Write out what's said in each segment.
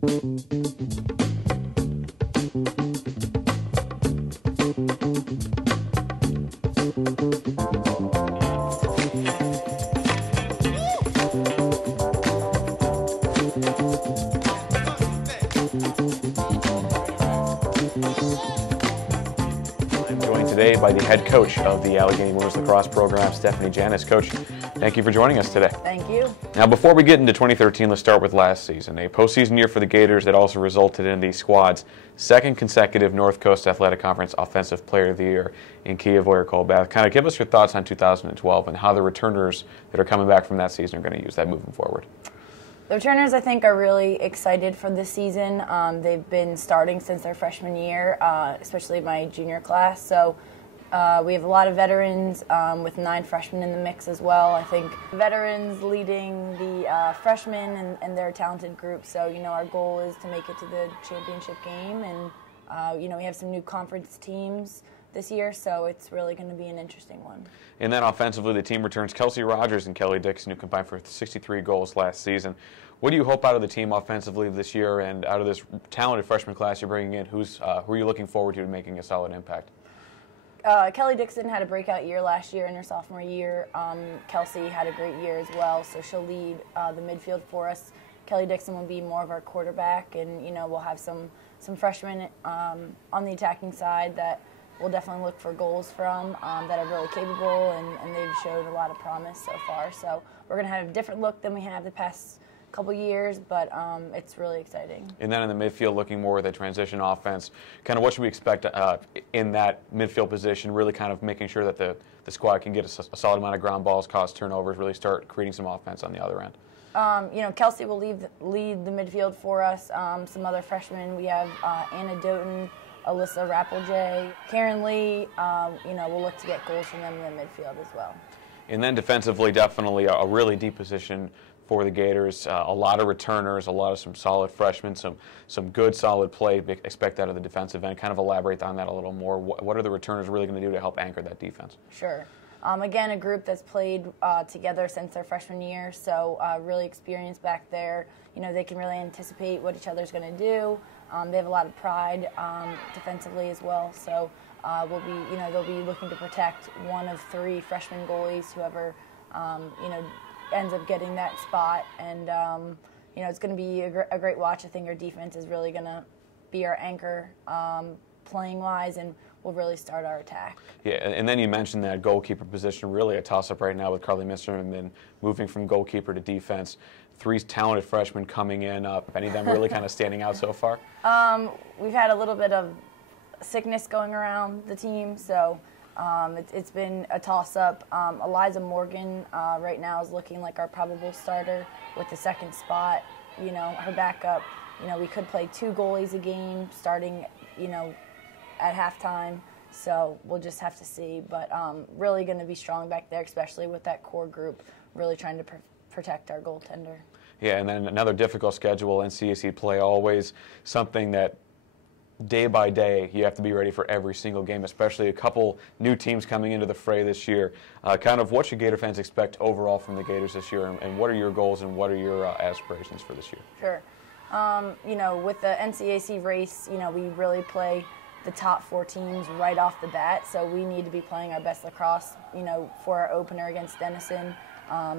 Today by the head coach of the Allegheny women's lacrosse program, Stephanie Janice. Coach, thank you for joining us today. Thank you. Now, before we get into 2013, let's start with last season, a postseason year for the Gators that also resulted in the squad's second consecutive North Coast Athletic Conference Offensive Player of the Year in Kia Voyer-Colbath. Kind of give us your thoughts on 2012 and how the returners that are coming back from that season are going to use that moving forward. The returners, I think, are really excited for this season. They've been starting since their freshman year, especially my junior class. So we have a lot of veterans with 9 freshmen in the mix as well. I think veterans leading the freshmen and their talented group. So, you know, our goal is to make it to the championship game. And, you know, we have some new conference teams this year, so it's really going to be an interesting one. And then offensively, the team returns Kelsey Rogers and Kelly Dixon, who combined for 63 goals last season. What do you hope out of the team offensively this year, and out of this talented freshman class you're bringing in? Who are you looking forward to making a solid impact? Kelly Dixon had a breakout year last year in her sophomore year. Kelsey had a great year as well, so she'll lead the midfield for us. Kelly Dixon will be more of our quarterback, and you know, we'll have some freshmen on the attacking side that we'll definitely look for goals from that are really capable, and they've showed a lot of promise so far. So we're going to have a different look than we have the past couple years, but it's really exciting. And then in the midfield, looking more at the transition offense, kind of what should we expect in that midfield position, really kind of making sure that the squad can get a solid amount of ground balls, cause turnovers, really start creating some offense on the other end? You know, Kelsey will lead the midfield for us. Some other freshmen, we have Anna Doughton, Alyssa Rappeljay, Karen Lee. You know, we'll look to get goals from them in the midfield as well. And then defensively, definitely a really deep position for the Gators. A lot of returners, a lot of some solid freshmen, some good solid play. Expect that of the defensive end. Kind of elaborate on that a little more. What are the returners really going to do to help anchor that defense? Sure. Again, a group that's played together since their freshman year, so really experienced back there. You know, they can really anticipate what each other's going to do. They have a lot of pride defensively as well, so they'll be looking to protect one of 3 freshman goalies, whoever you know, ends up getting that spot. And you know, it's going to be a great watch. I think our defense is really going to be our anchor playing-wise, and will really start our attack. Yeah, and then you mentioned that goalkeeper position, really a toss-up right now with Carly Misterman moving from goalkeeper to defense. 3 talented freshmen coming in. Any of them really kind of standing out so far? We've had a little bit of sickness going around the team, so it's been a toss-up. Eliza Morgan right now is looking like our probable starter with the second spot. You know, her backup, you know, we could play 2 goalies a game starting, you know, at halftime, so we'll just have to see. But really going to be strong back there, especially with that core group, really trying to protect our goaltender. Yeah, and then another difficult schedule, NCAC play, always something that day by day you have to be ready for every single game, especially a couple new teams coming into the fray this year. Kind of what should Gator fans expect overall from the Gators this year, and what are your goals and what are your aspirations for this year? Sure. You know, with the NCAC race, you know, we really play the top 4 teams right off the bat, so we need to be playing our best lacrosse, you know, for our opener against Denison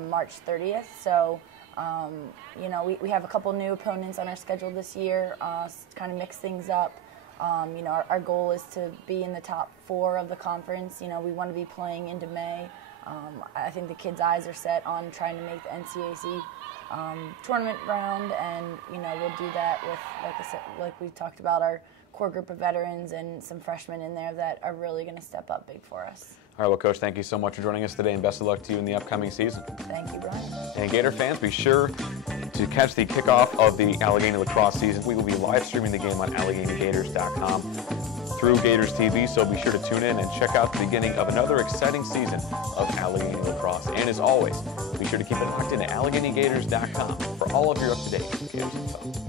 March 30th. So, you know, we have a couple new opponents on our schedule this year, kind of mix things up. You know, our goal is to be in the top 4 of the conference. You know, we want to be playing into May. I think the kids' eyes are set on trying to make the NCAC tournament round, and, you know, we'll do that with, like I said, like we talked about, our core group of veterans and some freshmen in there that are really going to step up big for us. All right, well, Coach, thank you so much for joining us today, and best of luck to you in the upcoming season. Thank you, Bryan. And Gator fans, be sure to catch the kickoff of the Allegheny lacrosse season. We will be live streaming the game on AlleghenyGators.com through Gators TV, so be sure to tune in and check out the beginning of another exciting season of Allegheny lacrosse. And as always, be sure to keep it locked in at AlleghenyGators.com for all of your up-to-date Gators info.